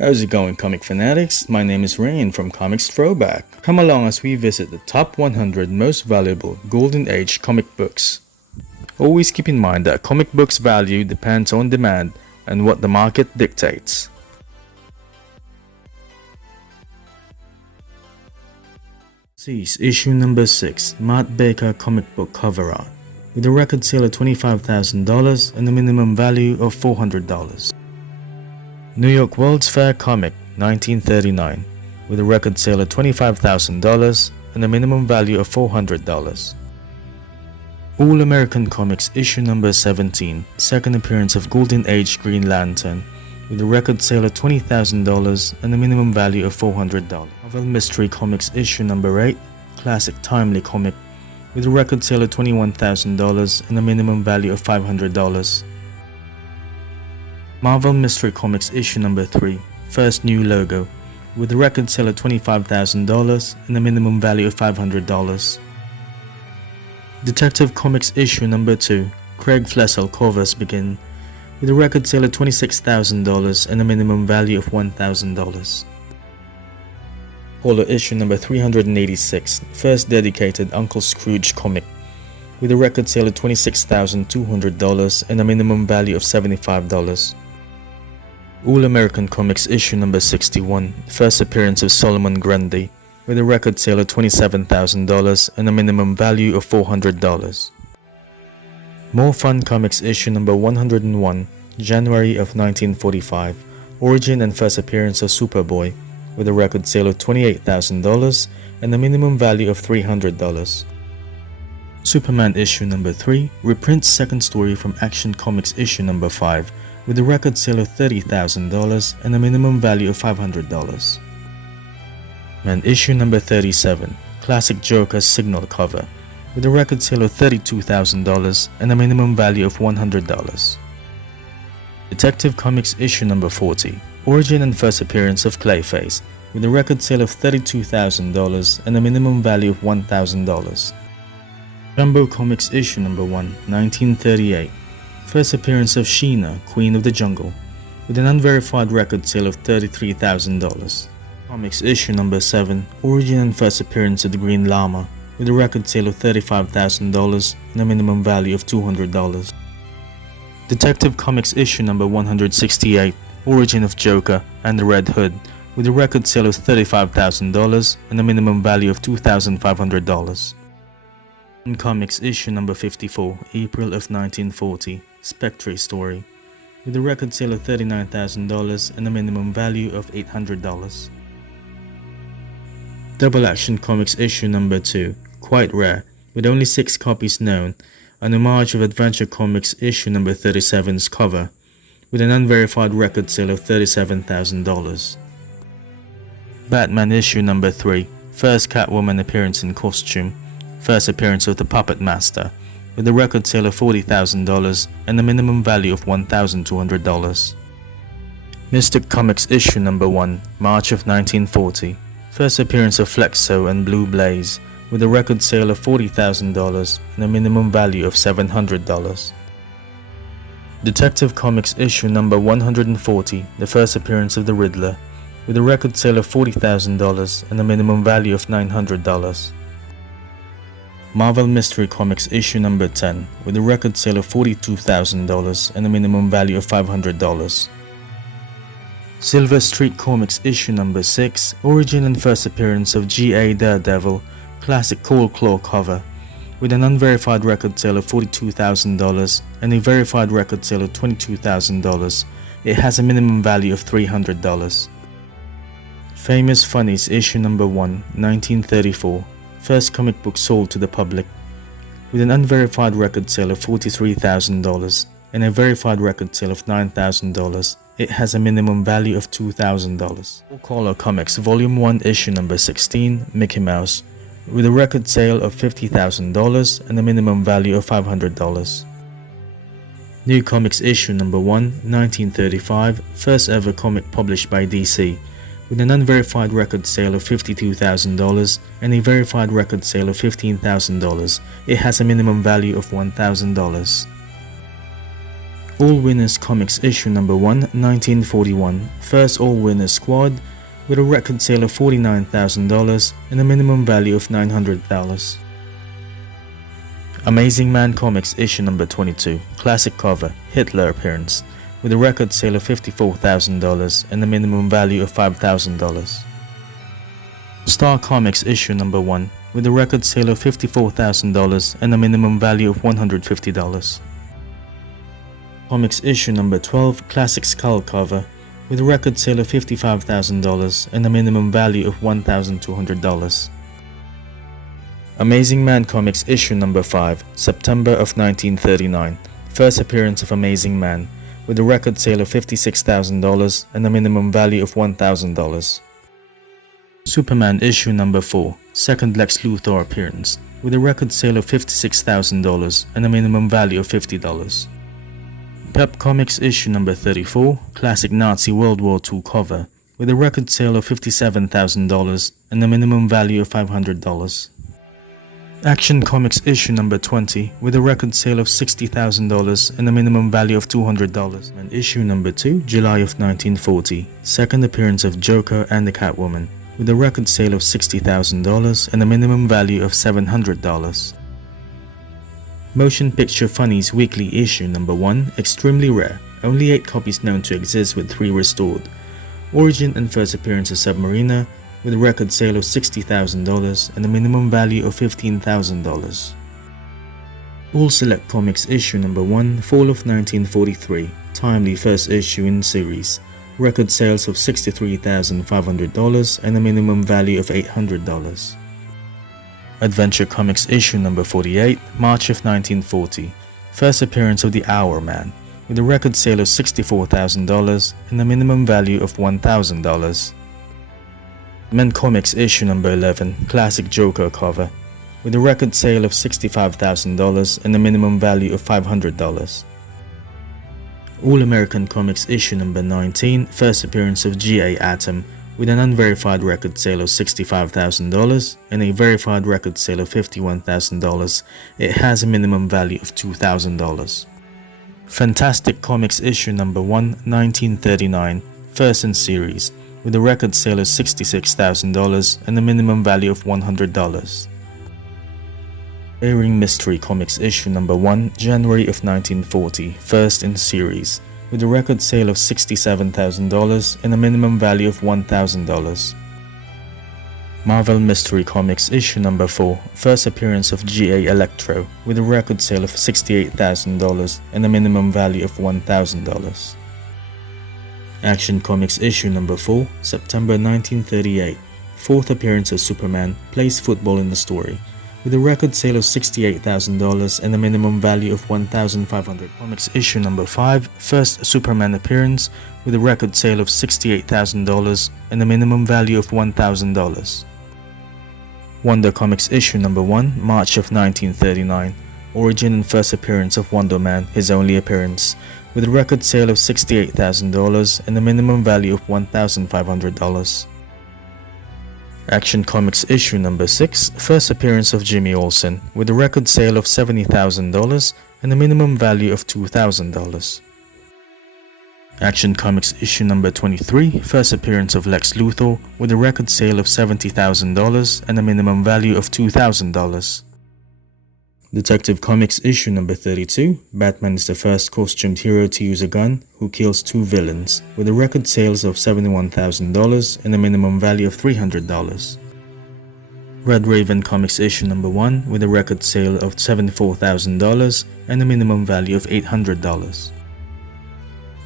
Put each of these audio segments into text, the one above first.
How's it going, comic fanatics? My name is Rain from Comics Throwback. Come along as we visit the top 100 most valuable Golden Age comic books. Always keep in mind that comic books' value depends on demand and what the market dictates. Cease issue number 6, Matt Baker comic book cover art, with a record sale of $25,000 and a minimum value of $400. New York World's Fair Comic, 1939, with a record sale of $25,000 and a minimum value of $400. All American Comics issue number 17, second appearance of Golden Age Green Lantern, with a record sale of $20,000 and a minimum value of $400. Marvel Mystery Comics issue number 8, classic timely comic, with a record sale of $21,000 and a minimum value of $500. Marvel Mystery Comics issue number 3, first new logo, with a record sale of $25,000 and a minimum value of $500. Detective Comics issue number 2, Craig Flessel covers begin, with a record sale of $26,000 and a minimum value of $1,000. Polo issue number 386, first dedicated Uncle Scrooge comic, with a record sale of $26,200 and a minimum value of $75. All American Comics issue number 61, first appearance of Solomon Grundy, with a record sale of $27,000 and a minimum value of $400. More Fun Comics issue number 101, January of 1945, origin and first appearance of Superboy, with a record sale of $28,000 and a minimum value of $300. Superman issue number 3, reprints second story from Action Comics issue number 5, with a record sale of $30,000 and a minimum value of $500. Man issue number 37, classic Joker Signal cover, with a record sale of $32,000 and a minimum value of $100. Detective Comics issue number 40, origin and first appearance of Clayface, with a record sale of $32,000 and a minimum value of $1,000. Jumbo Comics issue number 1, 1938, first appearance of Sheena, Queen of the Jungle, with an unverified record sale of $33,000. Comics issue number 7, origin and first appearance of the Green Llama, with a record sale of $35,000 and a minimum value of $200. Detective Comics issue number 168, origin of Joker and the Red Hood, with a record sale of $35,000 and a minimum value of $2,500. Comics issue number 54, April of 1940, Spectre story, with a record sale of $39,000 and a minimum value of $800. Double Action Comics issue number 2, quite rare, with only 6 copies known, an homage of Adventure Comics issue number 37's cover, with an unverified record sale of $37,000. Batman issue number 3, first Catwoman appearance in costume, first appearance of the Puppet Master, with a record sale of $40,000 and a minimum value of $1,200. Mystic Comics issue number 1, March of 1940, first appearance of Flexo and Blue Blaze, with a record sale of $40,000 and a minimum value of $700. Detective Comics issue number 140, the first appearance of the Riddler, with a record sale of $40,000 and a minimum value of $900. Marvel Mystery Comics issue number 10, with a record sale of $42,000 and a minimum value of $500. Silver Street Comics issue number 6, origin and first appearance of G.A. Daredevil, classic Cold Claw cover, with an unverified record sale of $42,000 and a verified record sale of $22,000. It has a minimum value of $300. Famous Funnies issue number 1, 1934, first comic book sold to the public, with an unverified record sale of $43,000 and a verified record sale of $9,000. It has a minimum value of $2,000. Full Color Comics volume 1 issue number 16, Mickey Mouse, with a record sale of $50,000 and a minimum value of $500. New Comics issue number 1, 1935, first ever comic published by DC, with an unverified record sale of $52,000 and a verified record sale of $15,000. It has a minimum value of $1,000. All Winners Comics issue number 1, 1941, first All Winners squad, with a record sale of $49,000 and a minimum value of $900. Amazing Man Comics issue number 22, classic cover, Hitler appearance, with a record sale of $54,000 and a minimum value of $5,000. Star Comics issue number 1, with a record sale of $54,000 and a minimum value of $150. Comics issue number 12, classic skull cover, with a record sale of $55,000 and a minimum value of $1,200. Amazing Man Comics issue number 5, September of 1939, first appearance of Amazing Man, with a record sale of $56,000 and a minimum value of $1,000. Superman issue number 4, second Lex Luthor appearance, with a record sale of $56,000 and a minimum value of $50. Pep Comics issue number 34, classic Nazi World War II cover, with a record sale of $57,000 and a minimum value of $500. Action Comics issue number 20, with a record sale of $60,000 and a minimum value of $200. And issue number 2, July of 1940, second appearance of Joker and the Catwoman, with a record sale of $60,000 and a minimum value of $700. Motion Picture Funnies Weekly issue number 1, extremely rare, only 8 copies known to exist with 3 restored. Origin and first appearance of Submariner, with a record sale of $60,000 and a minimum value of $15,000. All Select Comics issue number 1, fall of 1943, timely first issue in series, record sales of $63,500 and a minimum value of $800. Adventure Comics issue number 48, March of 1940, first appearance of the Hour Man, with a record sale of $64,000 and a minimum value of $1,000. Men Comics issue number 11, classic Joker cover, with a record sale of $65,000 and a minimum value of $500. All American Comics issue number 19, first appearance of G.A. Atom, with an unverified record sale of $65,000 and a verified record sale of $51,000, it has a minimum value of $2,000. Fantastic Comics issue number 1, 1939, first in series, with a record sale of $66,000 and a minimum value of $100. Daring Mystery Comics issue number 1, January of 1940, first in series, with a record sale of $67,000 and a minimum value of $1,000. Marvel Mystery Comics issue number 4, first appearance of G.A. Electro, with a record sale of $68,000 and a minimum value of $1,000. Action Comics issue number 4, September 1938, fourth appearance of Superman, plays football in the story, with a record sale of $68,000 and a minimum value of $1,500. Comics issue number 5, first Superman appearance, with a record sale of $68,000 and a minimum value of $1,000. Wonder Comics issue number 1, March of 1939, origin and first appearance of Wonder Man, his only appearance, with a record sale of $68,000 and a minimum value of $1,500. Action Comics issue number 6, first appearance of Jimmy Olsen, with a record sale of $70,000 and a minimum value of $2,000. Action Comics issue number 23, first appearance of Lex Luthor, with a record sale of $70,000 and a minimum value of $2,000. Detective Comics issue number 32, Batman is the first costumed hero to use a gun who kills 2 villains, with a record sales of $71,000 and a minimum value of $300. Red Raven Comics issue number 1, with a record sale of $74,000 and a minimum value of $800.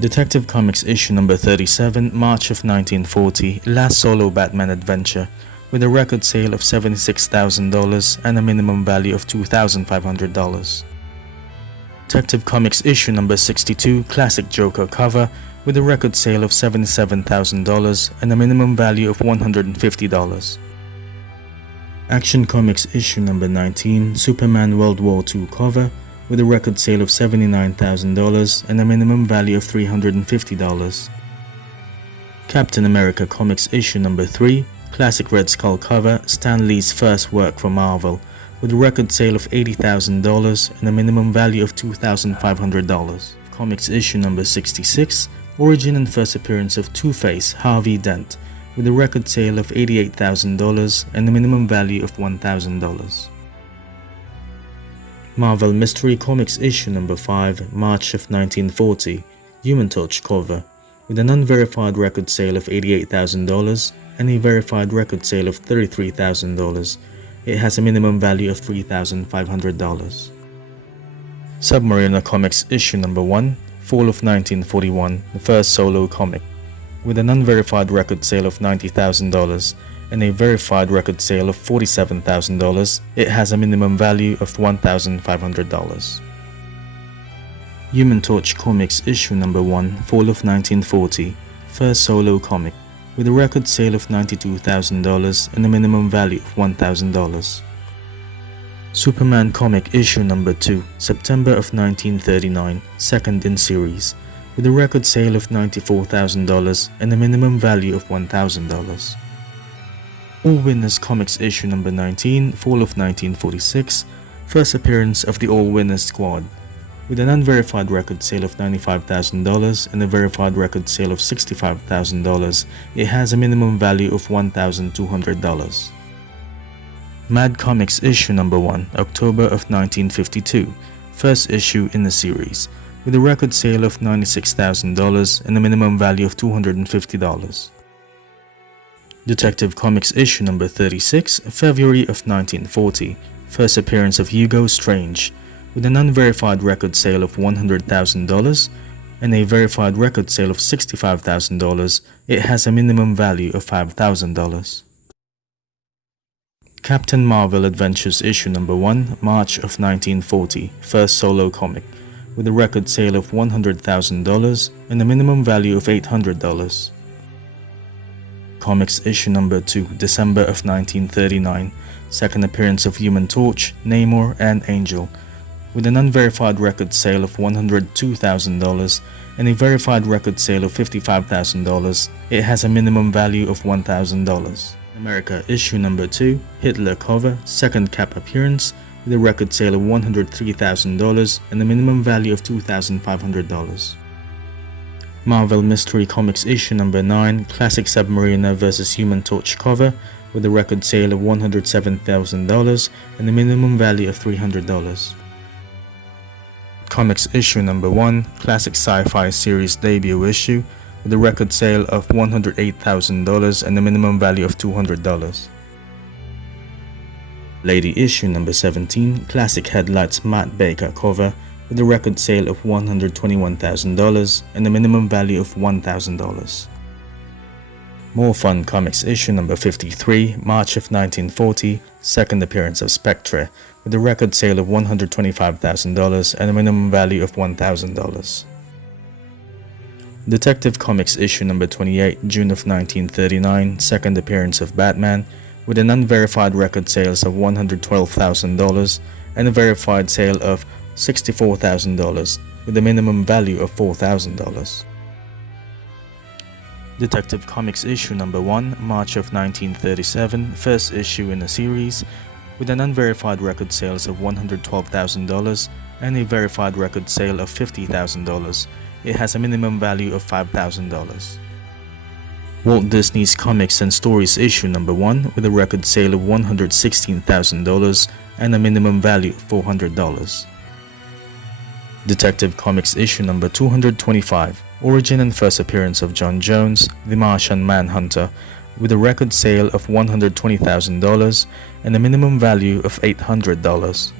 Detective Comics issue number 37, March of 1940, last solo Batman adventure, with a record sale of $76,000 and a minimum value of $2,500. Detective Comics issue number 62, classic Joker cover, with a record sale of $77,000 and a minimum value of $150. Action Comics issue number 19, Superman World War II cover, with a record sale of $79,000 and a minimum value of $350. Captain America Comics issue number 3, classic Red Skull cover, Stan Lee's first work for Marvel, with a record sale of $80,000 and a minimum value of $2,500. Comics issue number 66, origin and first appearance of Two-Face Harvey Dent, with a record sale of $88,000 and a minimum value of $1,000. Marvel Mystery Comics issue number 5, March of 1940, Human Torch cover, with an unverified record sale of $88,000 and a verified record sale of $33,000. It has a minimum value of $3,500. Submariner Comics issue number 1, Fall of 1941, the first solo comic, with an unverified record sale of $90,000 and a verified record sale of $47,000. It has a minimum value of $1,500. Human Torch Comics issue number 1, Fall of 1940, first solo comic, with a record sale of $92,000 and a minimum value of $1,000. Superman comic issue number 2, September of 1939, second in series, with a record sale of $94,000 and a minimum value of $1,000. All Winners Comics issue number 19, Fall of 1946, first appearance of the All Winners Squad, with an unverified record sale of $95,000 and a verified record sale of $65,000. It has a minimum value of $1,200. Mad Comics issue number 1, October of 1952, first issue in the series, with a record sale of $96,000 and a minimum value of $250. Detective Comics issue number 36, February of 1940, first appearance of Hugo Strange, with an unverified record sale of $100,000 and a verified record sale of $65,000. It has a minimum value of $5,000. Captain Marvel Adventures issue number 1, March of 1940, first solo comic, with a record sale of $100,000 and a minimum value of $800. Comics issue number 2, December of 1939, second appearance of Human Torch, Namor and Angel, with an unverified record sale of $102,000 and a verified record sale of $55,000. It has a minimum value of $1,000. America issue number 2, Hitler cover, second cap appearance, with a record sale of $103,000 and a minimum value of $2,500. Marvel Mystery Comics issue number 9, Classic Submariner vs. Human Torch cover, with a record sale of $107,000 and a minimum value of $300. Comics issue number 1, Classic Sci-Fi Series debut issue, with a record sale of $108,000 and a minimum value of $200. Lady issue number 17, Classic Headlights Matt Baker cover, with a record sale of $121,000 and a minimum value of $1,000. More Fun Comics issue number 53, March of 1940, second appearance of Spectre, with a record sale of $125,000 and a minimum value of $1,000. Detective Comics issue number 28, June of 1939, second appearance of Batman, with an unverified record sales of $112,000 and a verified sale of $64,000, with a minimum value of $4,000. Detective Comics issue number 1, March of 1937, first issue in the series, with an unverified record sales of $112,000 and a verified record sale of $50,000. It has a minimum value of $5,000. Walt Disney's Comics and Stories issue number 1, with a record sale of $116,000 and a minimum value of $400. Detective Comics issue number 225, origin and first appearance of John Jones, the Martian Manhunter, with a record sale of $120,000 and a minimum value of $800.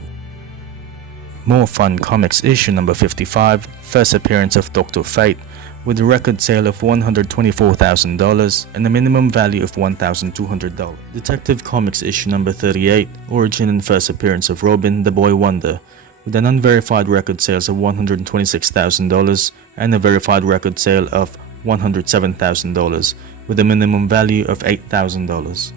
More Fun Comics issue number 55, first appearance of Dr. Fate, with a record sale of $124,000 and a minimum value of $1,200. Detective Comics issue number 38, origin and first appearance of Robin the Boy Wonder, with an unverified record sales of $126,000 and a verified record sale of $107,000, with a minimum value of $8,000.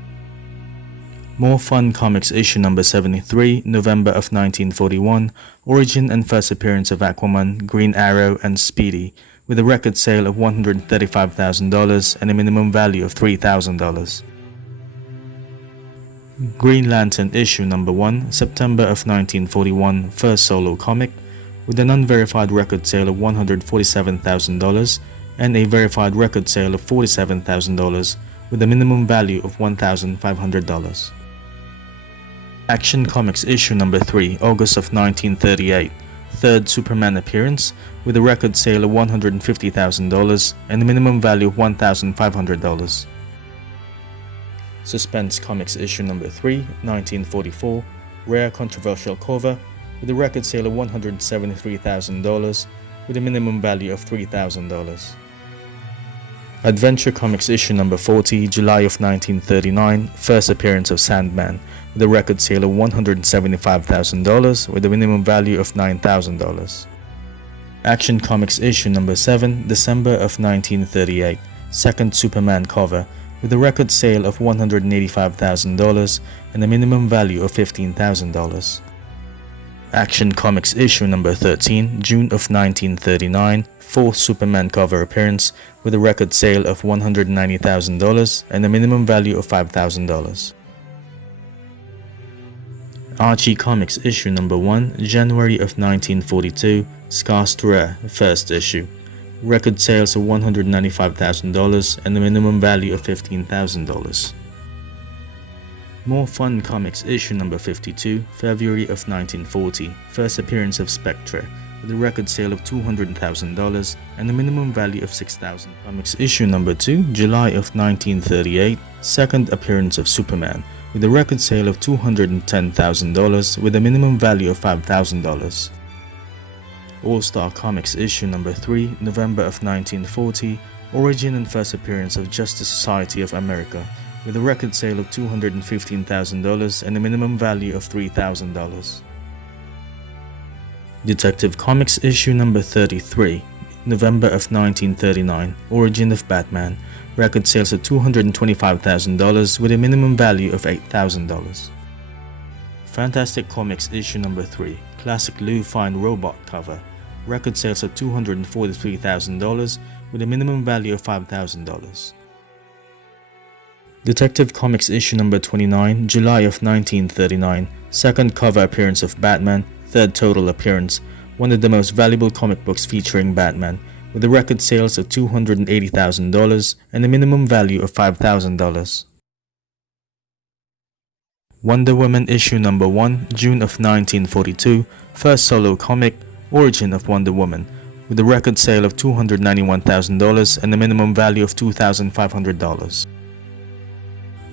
More Fun Comics issue number 73, November of 1941, origin and first appearance of Aquaman, Green Arrow and Speedy, with a record sale of $135,000 and a minimum value of $3,000. Green Lantern issue number 1, September of 1941, first solo comic, with an unverified record sale of $147,000 and a verified record sale of $47,000 with a minimum value of $1,500. Action Comics issue number 3, August of 1938, third Superman appearance with a record sale of $150,000 and a minimum value of $1,500. Suspense Comics issue number 3, 1944, rare controversial cover with a record sale of $173,000 with a minimum value of $3,000. Adventure Comics issue number 40, July of 1939, first appearance of Sandman with a record sale of $175,000 with a minimum value of $9,000. Action Comics issue number 7, December of 1938, second Superman cover with a record sale of $185,000 and a minimum value of $15,000. Action Comics issue number 13, June of 1939, fourth Superman cover appearance with a record sale of $190,000 and a minimum value of $5,000. Archie Comics issue number 1, January of 1942, Scarce to Rare, first issue. Record sales of $195,000 and a minimum value of $15,000. More Fun Comics issue number 52, February of 1940, first appearance of Spectre, with a record sale of $200,000 and a minimum value of $6,000. Comics issue number 2, July of 1938, second appearance of Superman, with a record sale of $210,000 with a minimum value of $5,000. All-Star Comics issue number 3, November of 1940, origin and first appearance of Justice Society of America, with a record sale of $215,000 and a minimum value of $3,000. Detective Comics issue number 33, November of 1939, origin of Batman, record sales of $225,000 with a minimum value of $8,000. Fantastic Comics issue number 3, classic Lou Fine robot cover, record sales of $243,000 with a minimum value of $5,000. Detective Comics issue number 29, July of 1939, second cover appearance of Batman, third total appearance, one of the most valuable comic books featuring Batman, with a record sales of $280,000 and a minimum value of $5,000. Wonder Woman issue number 1, June of 1942, first solo comic, origin of Wonder Woman, with a record sale of $291,000 and a minimum value of $2,500.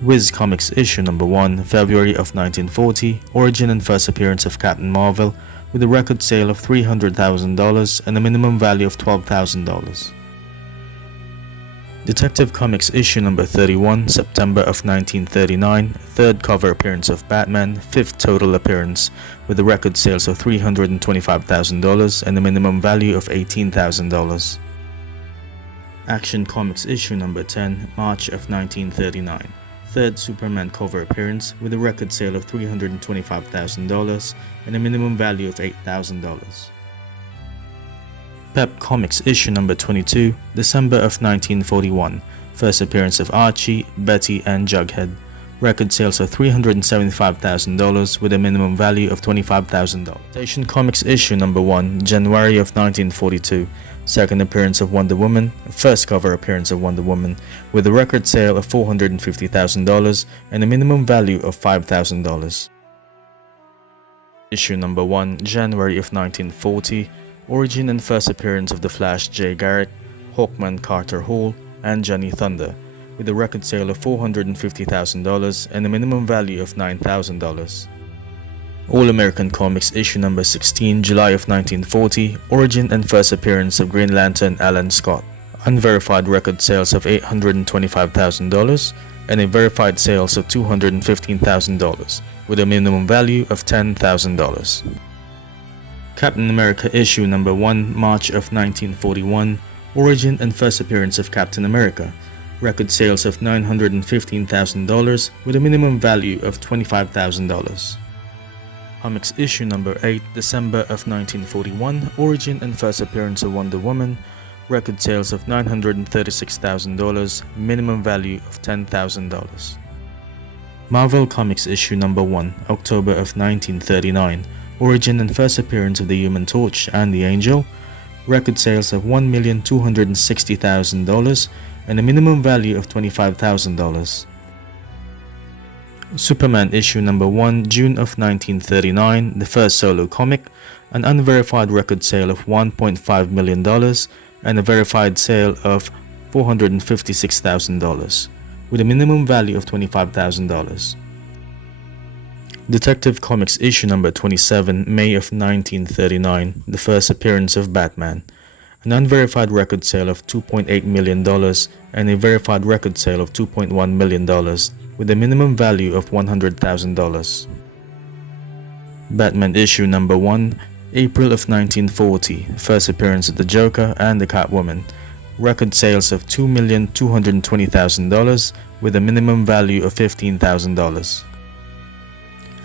Viz Comics issue number 1, February of 1940, origin and first appearance of Captain Marvel, with a record sale of $300,000 and a minimum value of $12,000. Detective Comics issue number 31, September of 1939, third cover appearance of Batman, fifth total appearance, with a record sales of $325,000 and a minimum value of $18,000. Action Comics issue number 10, March of 1939, third Superman cover appearance, with a record sale of $325,000 and a minimum value of $8,000. Pep Comics issue number 22, December of 1941, first appearance of Archie, Betty and Jughead, record sales of $375,000 with a minimum value of $25,000. Station Comics issue number 1, January of 1942, second appearance of Wonder Woman, first cover appearance of Wonder Woman, with a record sale of $450,000 and a minimum value of $5,000. Issue number 1, January of 1940, origin and first appearance of The Flash Jay Garrick, Hawkman Carter Hall, and Johnny Thunder, with a record sale of $450,000 and a minimum value of $9,000. All-American Comics issue number 16, July of 1940, origin and first appearance of Green Lantern Alan Scott, unverified record sales of $825,000 and a verified sales of $215,000 with a minimum value of $10,000. Captain America issue number 1, March of 1941, origin and first appearance of Captain America, record sales of $915,000 with a minimum value of $25,000. Comics issue number 8, December of 1941, origin and first appearance of Wonder Woman, record sales of $936,000, minimum value of $10,000. Marvel Comics issue number 1, October of 1939, origin and first appearance of the Human Torch and the Angel, record sales of $1,260,000 and a minimum value of $25,000. Superman issue number 1, June of 1939, the first solo comic, an unverified record sale of $1.5 million and a verified sale of $456,000, with a minimum value of $25,000. Detective Comics issue number 27, May of 1939, the first appearance of Batman, an unverified record sale of $2.8 million and a verified record sale of $2.1 million, with a minimum value of $100,000. Batman issue number 1, April of 1940, first appearance of the Joker and the Catwoman, record sales of $2,220,000 with a minimum value of $15,000.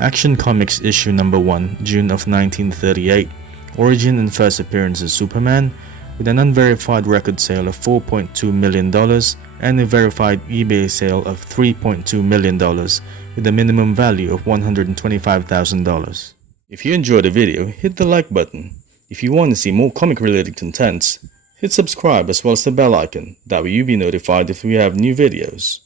Action Comics issue number 1, June of 1938, origin and first appearance of Superman, with an unverified record sale of $4.2 million and a verified eBay sale of $3.2 million with a minimum value of $125,000. If you enjoyed the video, hit the like button. If you want to see more comic related contents, hit subscribe as well as the bell icon, that way you'll be notified if we have new videos.